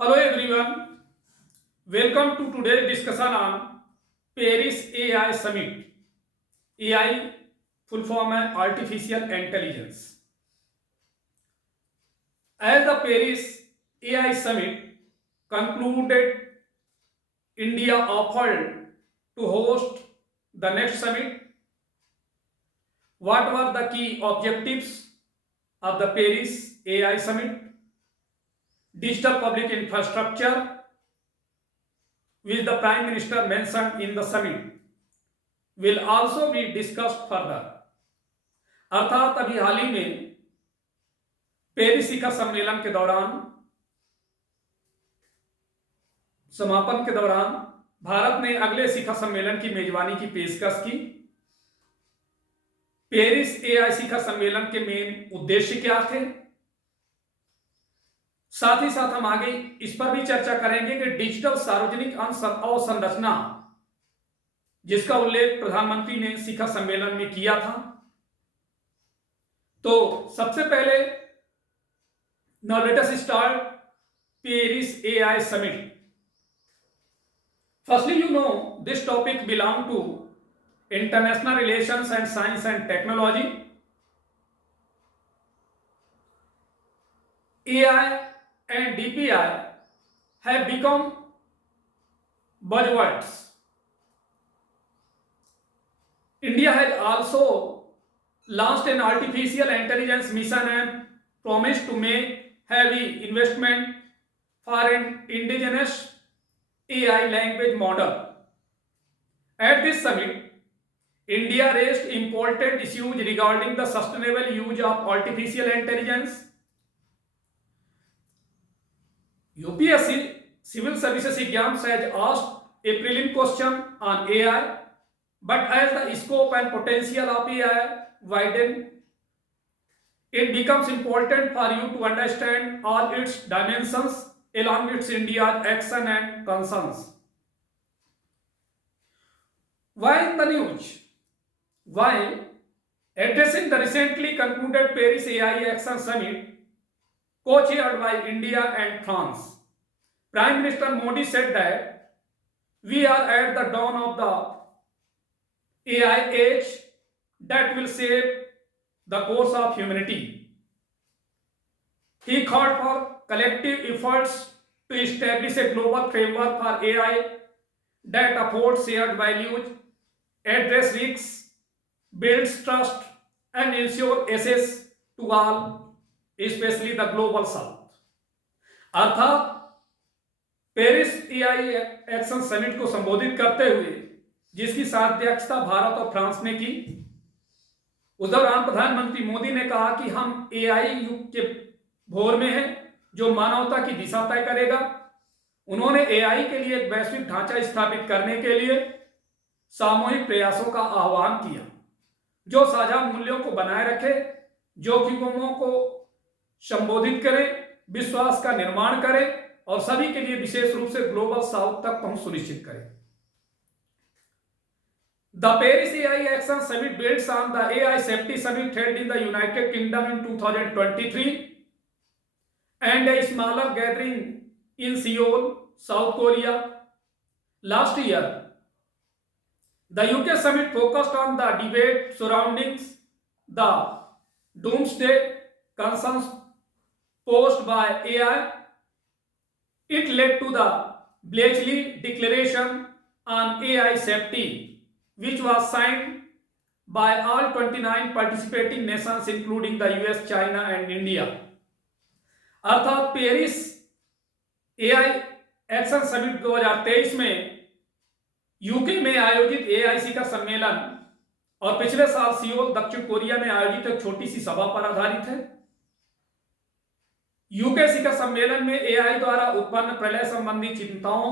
Hello everyone, welcome to today's discussion on Paris AI Summit. AI full form है Artificial Intelligence. As the Paris AI Summit concluded, India offered to host the next summit. What were the key objectives of the Paris AI Summit? Digital public infrastructure, which the Prime Minister mentioned in the summit, will also be discussed further. अर्थात अभी हाल ही में पेरिस शिखर सम्मेलन के दौरान समापन के दौरान भारत ने अगले शिखर सम्मेलन की मेजबानी की पेशकश की। पेरिस एआई शिखर सम्मेलन के मेन उद्देश्य क्या थे, साथ ही साथ हम आगे इस पर भी चर्चा करेंगे कि डिजिटल सार्वजनिक अवसंरचना जिसका उल्लेख प्रधानमंत्री ने शिखर सम्मेलन में किया था। तो सबसे पहले now let us start Paris AI Summit. Firstly, you know this topic belong to international relations and science and technology. AI and DPI have become buzzwords. India has also launched an artificial intelligence mission and promised to make heavy investment for an indigenous AI language model. At this summit, India raised important issues regarding the sustainable use of artificial intelligence. UPSC Civil Services Exams has asked a prelim question on AI, but as the scope and potential of AI widen, it becomes important for you to understand all its dimensions along with India's action and concerns. Why in the news? While addressing the recently concluded Paris AI Action Summit, co-chaired by India and France, Prime Minister Modi said that we are at the dawn of the AI age that will shape the course of humanity. He called for collective efforts to establish a global framework for AI that affords shared values, address risks, builds trust, and ensure access to all, especially the global south. अर्थात Paris AI action summit को संबोधित करते हुए जिसकी साध्यक्षता भारत और फ्रांस ने की, उस दौरान प्रधानमंत्री मोदी ने कहा कि हम एआई युग के भोर में हैं जो मानवता की दिशा तय करेगा। उन्होंने एआई के लिए एक वैश्विक ढांचा स्थापित करने के लिए सामूहिक प्रयासों का आह्वान किया जो साझा मूल्यों को बनाए रखे, जोखिमों को संबोधित करे, विश्वास का निर्माण करे और सभी के लिए विशेष रूप से ग्लोबल साउथ तक पहुंच सुनिश्चित करे। The Paris AI Action Summit builds on the AI Safety Summit held in the United Kingdom in 2023 and a smaller gathering in Seoul, South Korea. Last year, the UK summit focused on the debate surrounding the doomsday concerns posed by AI. It led to the Bletchley Declaration on AI Safety, which was signed by all 29 participating nations including the US, China and India. अर्थात Paris AI action summit 2023 में यूके में आयोजित एआई शिखर सम्मेलन और पिछले साल सियोल दक्षिण कोरिया में आयोजित एक छोटी सी सभा पर आधारित है। यूके शिखर सम्मेलन में एआई द्वारा उत्पन्न प्रलय संबंधी चिंताओं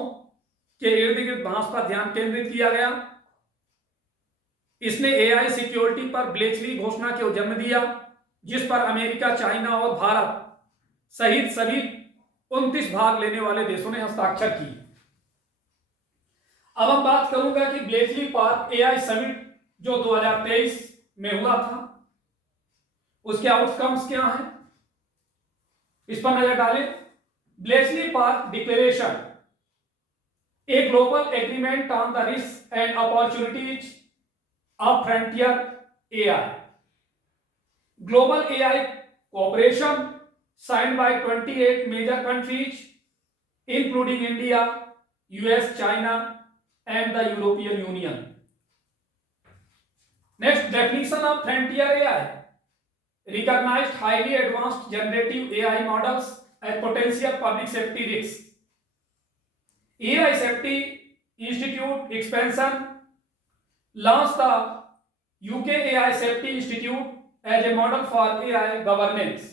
के इर्द गिर्द बहस पर ध्यान केंद्रित किया गया। इसने एआई सिक्योरिटी पर ब्लेचली घोषणा को जन्म दिया जिस पर अमेरिका, चाइना और भारत सहित सभी 29 भाग लेने वाले देशों ने हस्ताक्षर किए। अब हम बात करूंगा कि ब्लेचली पार्क एआई समिट जो 2023 में हुआ था उसके आउटकम्स क्या हैं, इस पर नजर डालें। Bletchley Park Declaration, a global agreement on the risks and opportunities of frontier AI. Global AI cooperation signed by 28 major countries, including India, US, China, and the European Union. Next, definition of frontier AI. Recognized highly advanced generative AI models as potential public safety risks. AI Safety Institute expansion launched the UK AI Safety Institute as a model for AI governance.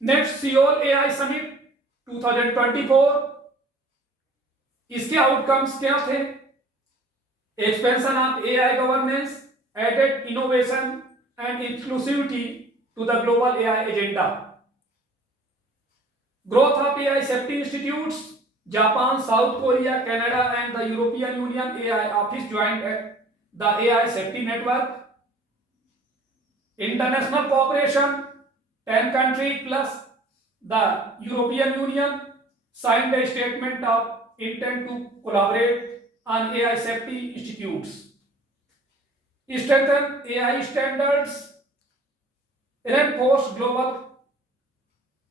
Next Seoul AI summit 2024, इसके outcomes क्या थे? Expansion of AI governance, added innovation and inclusivity to the global AI agenda. Growth of AI safety institutes, Japan, South Korea, Canada and the European Union AI office joint the AI safety network. International cooperation, 10 countries plus the European Union signed a statement of intent to collaborate on AI safety institutes. Strengthen AI standards, reinforce global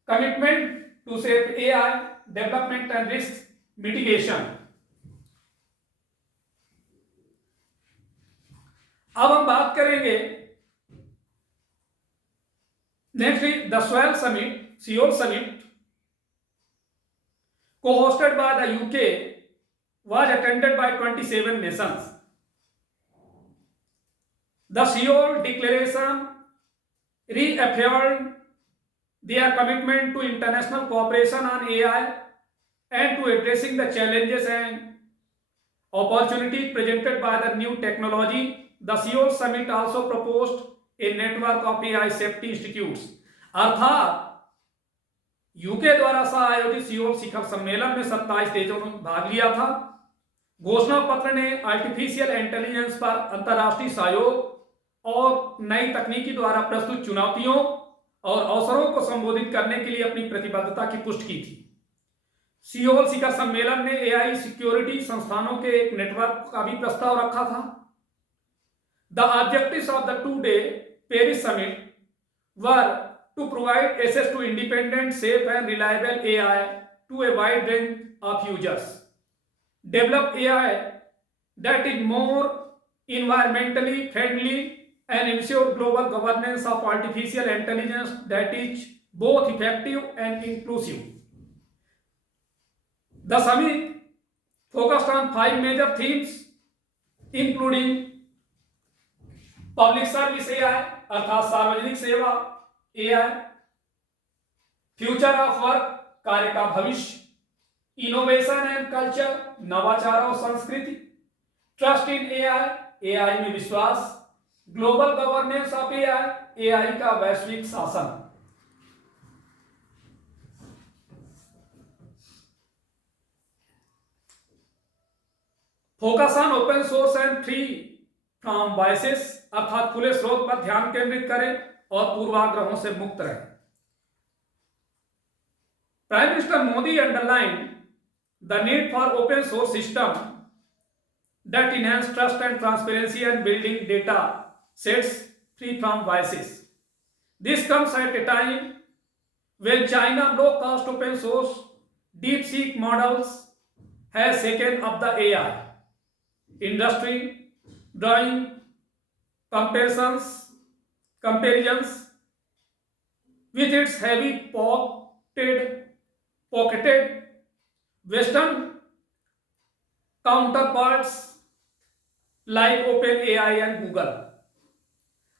commitment to safe AI development and risk mitigation. अब हम बात करेंगे next is the Seoul Summit, co-hosted by the UK, was attended by 27 nations. The Seoul Declaration reaffirmed their commitment to international cooperation on AI and to addressing the challenges and opportunities presented by the new technology. The Seoul Summit also proposed a network of AI safety institutes. अर्थात यूके द्वारा सह आयोजित सियोल शिखर सम्मेलन में 27 देशों ने भाग लिया था. घोषणा पत्र ने आर्टिफिशियल इंटेलिजेंस पर अंतर्राष्ट्रीय सहयोग और नई तकनीकी द्वारा प्रस्तुत चुनौतियों और अवसरों को संबोधित करने के लिए अपनी प्रतिबद्धता की पुष्टि की थी. सियोल शिखर सम्मेलन ने एआई सिक्योरिटी संस्थानों के एक नेटवर्क का भी प्रस्ताव रखा था. The objectives of the two-day Paris Summit were to provide access to independent, safe and reliable AI to a wide range of users, develop AI that is more environmentally friendly and ensure global governance of artificial intelligence that is both effective and inclusive. The summit focused on 5 major themes including public service AI अर्थात सार्वजनिक सेवा AI, future of work कार्य का भविष्य, innovation and culture नवाचार और संस्कृति, trust in AI AI में विश्वास, global governance of AI AI का वैश्विक शासन. Focus on open source and free from biases अर्थात खुले स्रोत पर ध्यान केंद्रित करें और पूर्वाग्रहों से मुक्त रहें. Prime minister Modi underline the need for open source system that enhance trust and transparency and building data sets free from biases. This comes at A time when China low cost open source DeepSeek models has shaken up the AI industry, drawing comparisons with its heavy pocketed Western counterparts like OpenAI and Google.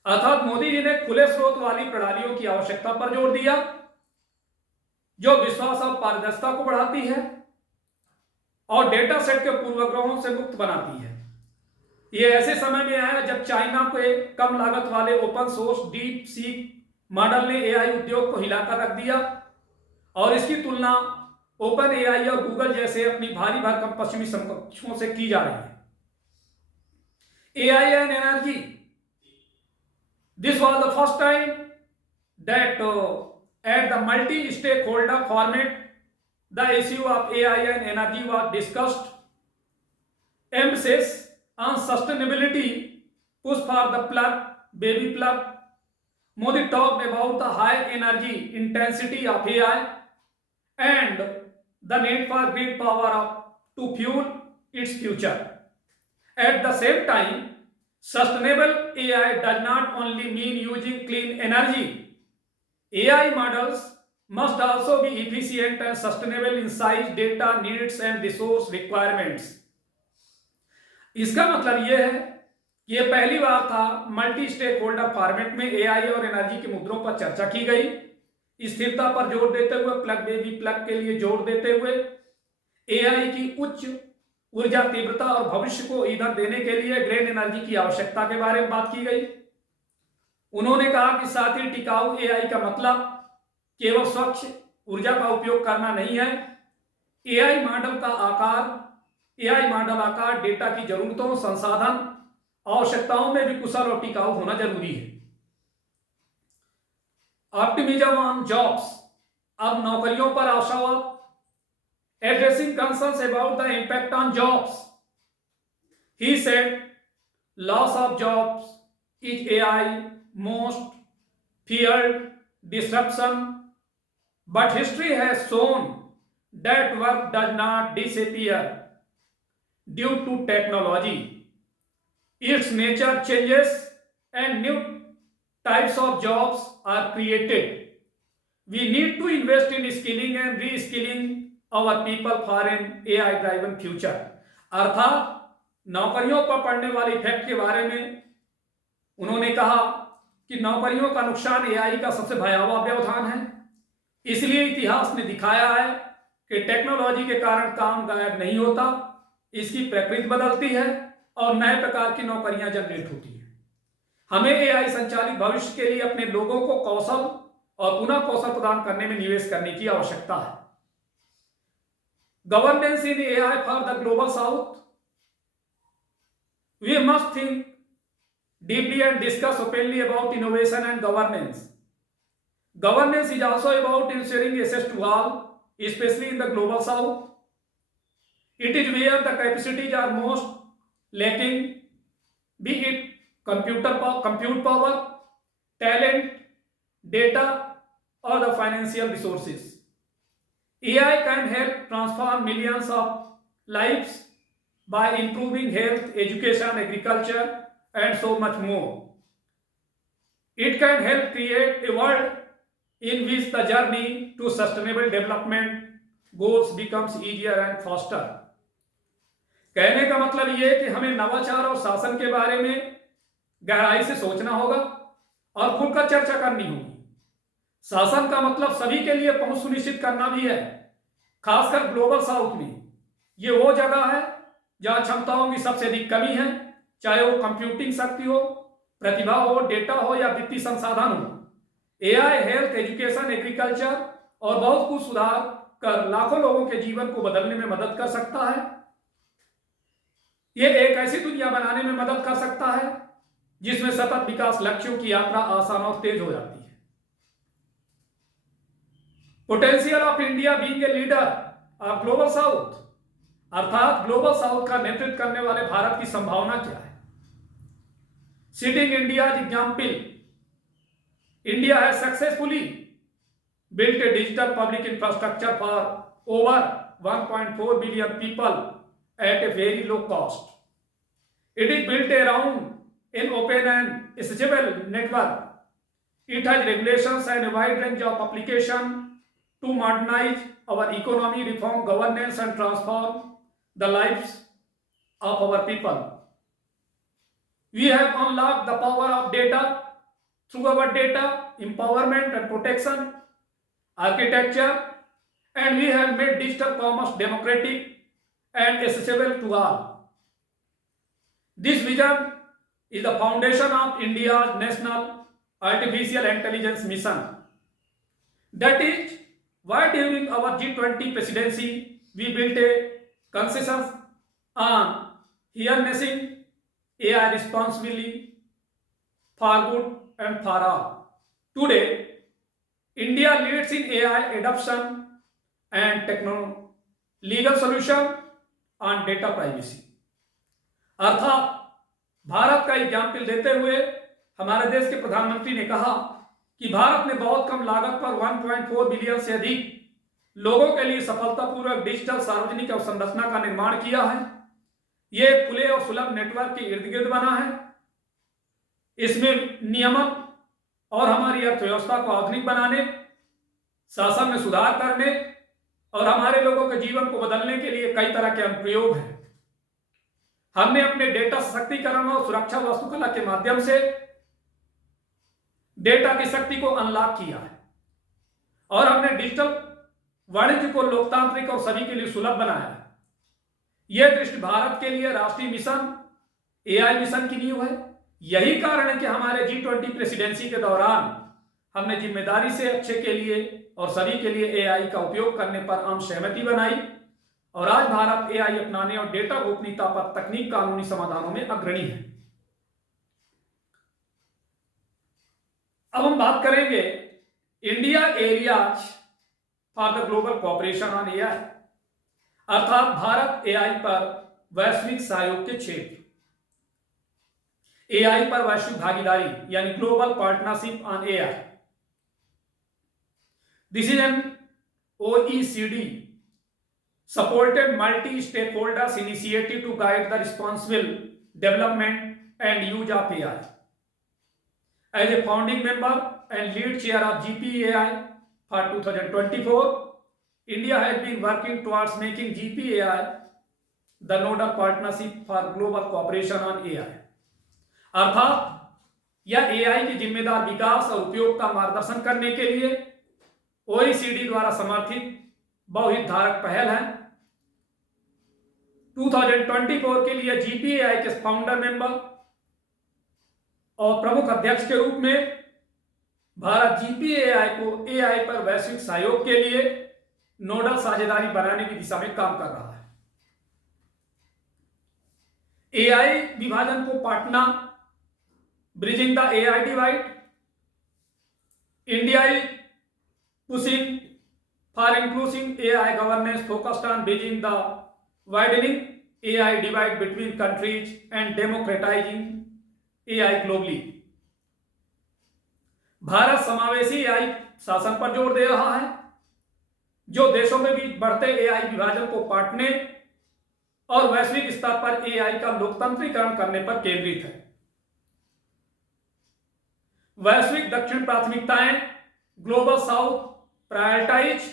अर्थात मोदी जी ने खुले स्रोत वाली प्रणालियों की आवश्यकता पर जोर दिया जो विश्वास और पारदर्शिता को बढ़ाती है और डेटा सेट के पूर्वाग्रहों से मुक्त बनाती है. ये ऐसे समय में आया जब चाइना के कम लागत वाले open source deep seek model ने एआई उद्योग को हिलाकर रख दिया और इसकी तुलना ओपन एआई और गूगल जैसे अपनी भारी भरकम पश्चिमी समकक्षों से की जा रही है. AI and energy. This was the first time that at the multi-stakeholder format, the issue of AI and energy was discussed. Emphasis on sustainability, push for the plug, baby plug. Modi talked about the high energy intensity of AI and the need for grid power to fuel its future. At the same time, sustainable AI does not only mean using clean energy. AI models must also be efficient and sustainable in size, data needs and resource requirements. इसका मतलब यह है कि यह पहली बार था multi stake holder format में एआई और एनर्जी के मुद्दों पर चर्चा की गई। स्थिरता पर जोर देते हुए, प्लग बेबी प्लग के लिए जोर देते हुए, एआई की उच्च ऊर्जा तीव्रता और भविष्य को ईंधन देने के लिए ग्रीन एनर्जी की आवश्यकता के बारे में बात की गई। उन्होंने कहा कि साथ ही टिकाऊ एआई का मतलब केवल स्वच्छ ऊर्जा का उपयोग करना नहीं है। एआई मॉडल आकार डेटा की जरूरतों, संसाधन आवश्यकताओं में भी कुशल और टिकाऊ होना जरूरी है। ऑप्टिमिज्म ऑन जॉब्स, अब नौकरियों पर आशावाद। Addressing concerns about the impact on jobs, he said loss of jobs is AI most feared disruption, but history has shown that work does not disappear due to technology. Its nature changes and new types of jobs are created. We need to invest in skilling and reskilling our people for an AI-driven future. अर्थात नौकरियों पर पड़ने वाले इफेक्ट के बारे में उन्होंने कहा कि नौकरियों का नुकसान एआई का सबसे भयावह व्यवधान है। इसलिए इतिहास ने दिखाया है कि टेक्नोलॉजी के कारण काम गायब नहीं होता, इसकी प्रकृति बदलती है और नए प्रकार की नौकरियां जनरेट होती हैं। हमें एआई संचालित भविष्य के लिए अपने लोगों को कौशल और पुनः कौशल प्रदान करने में निवेश करने की आवश्यकता है। Governance in AI for the global south, we must think deeply and discuss openly about innovation and governance. Governance is also about ensuring access to all, especially in the global south. It is where the capacities are most lacking, be it compute power, talent, data, or the financial resources. AI can help transform millions of lives by improving health, education, agriculture, and so much more. It can help create a world in which the journey to sustainable development goals becomes easier and faster. कहने का मतलब यह है कि हमें नवाचार और शासन के बारे में गहराई से सोचना होगा और खुलकर चर्चा करनी होगी। शासन का मतलब सभी के लिए पहुंच सुनिश्चित करना भी है, खासकर ग्लोबल साउथ में। ये वो जगह है जहां क्षमताओं की सबसे अधिक कमी है, चाहे वो कंप्यूटिंग शक्ति हो, प्रतिभा हो, डेटा हो या वित्तीय संसाधन हो। एआई हेल्थ, एजुकेशन, एग्रीकल्चर और बहुत कुछ सुधार कर लाखों लोगों के जीवन को बदलने में मदद कर सकता है। यह एक ऐसी दुनिया बनाने में मदद कर सकता है जिसमें सतत विकास लक्ष्यों की यात्रा आसान और तेज हो जाती है। Potential of India being a leader of global south, अर्थात ग्लोबल साउथ का नेतृत्व करने वाले भारत की संभावना क्या है। Citing India's example, India has successfully built a digital public infrastructure for over 1.4 billion people at a very low cost. It is built around an open and accessible network. It has regulations and a wide range of applications to modernize our economy, reform governance, and transform the lives of our people. We have unlocked the power of data through our data empowerment and protection architecture, and we have made digital commerce democratic and accessible to all. This vision is the foundation of India's national artificial intelligence mission. That is why during our G20 presidency, we built a consensus on harnessing AI responsibly for good and for all. Today, India leads in AI adoption and legal solution on data privacy. अर्थात भारत का एग्जाम्पल देते हुए हमारे देश के प्रधानमंत्री ने कहा कि भारत ने बहुत कम लागत पर 1.4 बिलियन से अधिक लोगों के लिए सफलतापूर्वक डिजिटल सार्वजनिक अवसंरचना का निर्माण किया है। यह खुले और सुलभ नेटवर्क के इर्द गिर्द बना है। इसमें नियमन और हमारी अर्थव्यवस्था को आधुनिक बनाने, शासन में सुधार करने और हमारे लोगों के जीवन को बदलने के लिए कई तरह के अनुप्रयोग हैं। हमने अपने डेटा सशक्तिकरण और सुरक्षा वास्तुकला के माध्यम से डेटा की शक्ति को अनलॉक किया है और हमने डिजिटल वाणिज्य को लोकतांत्रिक और सभी के लिए सुलभ बनाया है। यह दृष्टि भारत के लिए राष्ट्रीय मिशन एआई मिशन की नींव है। यही कारण है कि हमारे G20 प्रेसिडेंसी के दौरान हमने जिम्मेदारी से अच्छे के लिए और सभी के लिए एआई का उपयोग करने पर आम सहमति बनाई और आज भारत एआई अपनाने और डेटा गोपनीयता पर तकनीक कानूनी समाधानों में अग्रणी है। अब हम बात करेंगे India areas for the global cooperation on AI, अर्थात भारत एआई पर वैश्विक सहयोग के क्षेत्र, एआई पर वैश्विक भागीदारी यानी global partnership on AI. This is an OECD supported multi-stakeholders initiative to guide the responsible development and use of AI. As a founding member and lead chair of GPAI for 2024, India has been working towards making GPAI the nodal partnership for global cooperation on AI. अर्थात यह AI की जिम्मेदार विकास और उपयोग का मार्गदर्शन करने के लिए OECD द्वारा समर्थित बहुहितधारक पहल है। 2024 के लिए GPAI के फाउंडर मेंबर और प्रमुख अध्यक्ष के रूप में भारत GPAI को AI पर वैश्विक सहयोग के लिए नोडल साझेदारी बनाने की दिशा में काम कर रहा है। AI विभाजन को Patna, bridging the AI divide. India is pushing for inclusive AI governance focused on bridging the widening AI divide between countries and democratizing AI globally. Bharat समावेशी AI शासन पर जोर दे रहा है जो देशों के बीच बढ़ते AI विभाजन को पाटने और वैश्विक स्तर पर AI का लोकतंत्रीकरण करने पर केंद्रित है। वैश्विक दक्षिण प्राथमिकताएं, global south prioritize.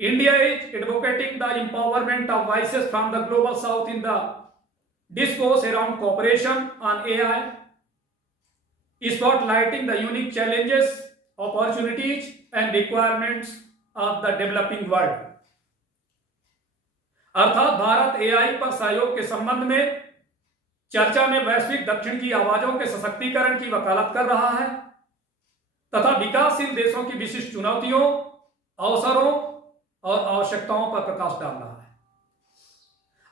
India is advocating the empowerment of voices from the global south in the discourse around cooperation on AI, spotlighting the unique challenges, opportunities and requirements of the developing world. अर्थात भारत AI पर सहयोग के संबंध में चर्चा में वैश्विक दक्षिण की आवाजों के सशक्तिकरण की वकालत कर रहा है तथा विकासशील देशों की विशिष्ट चुनौतियों, अवसरों और आवश्यकताओं पर प्रकाश डाल रहा है।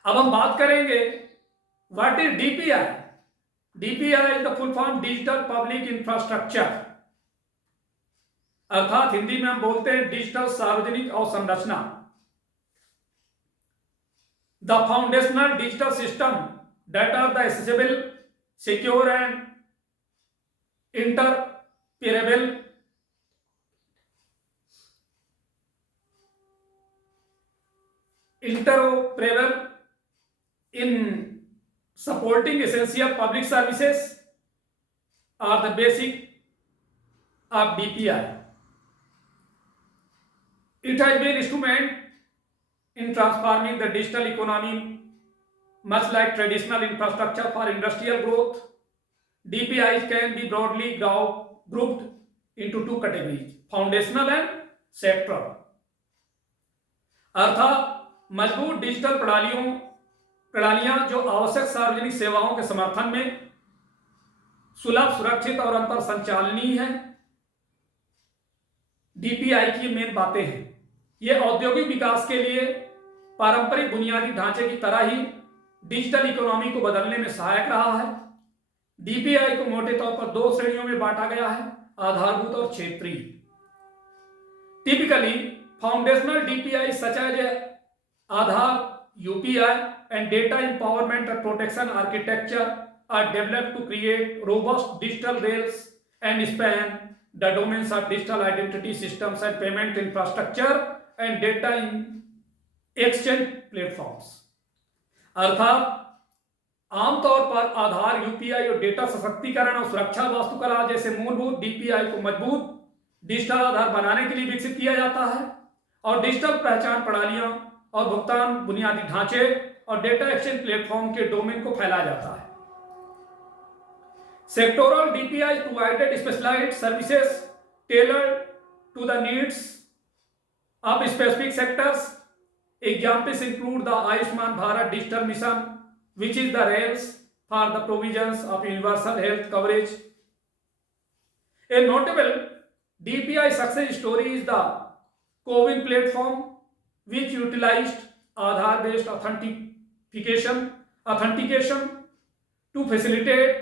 अब हम बात करेंगे what is DPI। DPI is the full form digital public infrastructure, अर्थात हिंदी में हम बोलते हैं डिजिटल सार्वजनिक अवसंरचना। The foundational digital system that are the accessible, secure and interoperable in supporting essential public services are the basic of DPI. It has been instrument in transforming the digital economy, much like traditional infrastructure for industrial growth. DPIs can be broadly grouped into two categories, foundational and sectoral. अर्थात मजबूत डिजिटल प्रणालियां जो आवश्यक सार्वजनिक सेवाओं के समर्थन में सुलभ, सुरक्षित और अंतर संचालनीय है, DPI की मेन बातें हैं। ये औद्योगिक विकास के लिए पारंपरिक बुनियादी ढांचे की तरह ही डिजिटल इकोनॉमी को बदलने में सहायक रहा है। DPI को मोटे तौर पर दो श्रेणियों में बांटा गया है, आधारभूत और क्षेत्रीय। Typically, foundational DPI such as Aadhaar, UPI, and data empowerment and protection architecture are developed to create robust digital rails and span the domains of digital identity systems and payment infrastructure and data in exchange platforms. अर्थात आमतौर पर आधार, यूपीआई और डेटा सशक्तिकरण और सुरक्षा वास्तुकला जैसे मूलभूत डीपीआई को मजबूत डिजिटल आधार बनाने के लिए विकसित किया जाता है और डिजिटल पहचान प्रणालियां और भुगतान बुनियादी ढांचे और डेटा एक्सचेंज प्लेटफॉर्म के डोमेन को फैलाया जाता है। Sectoral DPI provided specialised services tailored to the needs of specific sectors. Examples include the Ayushman Bharat Digital Mission, which is the rails for the provisions of universal health coverage. A notable DPI success story is the CoWIN platform, which utilized Aadhaar-based authentication to facilitate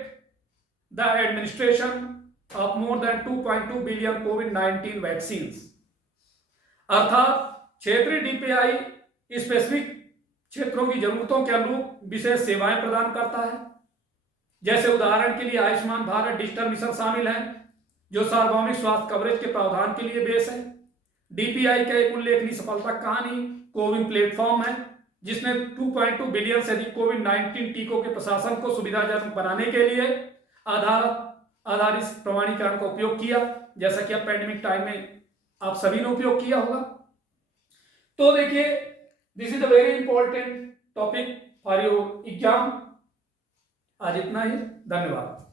the administration of more than 2.2 billion COVID-19 vaccines. अर्थात क्षेत्रीय DPI specific क्षेत्रों की जरूरतों के अनुरूप विशेष सेवाएं प्रदान करता है। जैसे उदाहरण के लिए आयुष्मान भारत डिजिटल मिशन शामिल है, जो सार्वभौमिक स्वास्थ्य कवरेज के प्रावधान के लिए बेस है। डीपीआई का एक उल्लेखनीय सफलता कहानी कोविन प्लेटफॉर्म है, जिसने 2.2 बिलियन से अधिक कोविड-19 टीकों के प्रशासन को सुविधाजनक बनाने के लिए आधारित प्रमाणीकरण का उपयोग किया, जैसा कि अब पैंडेमिक टाइम में आप सभी ने उपयोग किया होगा। तो देखिए, this is a very important topic for your exam. आज इतना ही, धन्यवाद।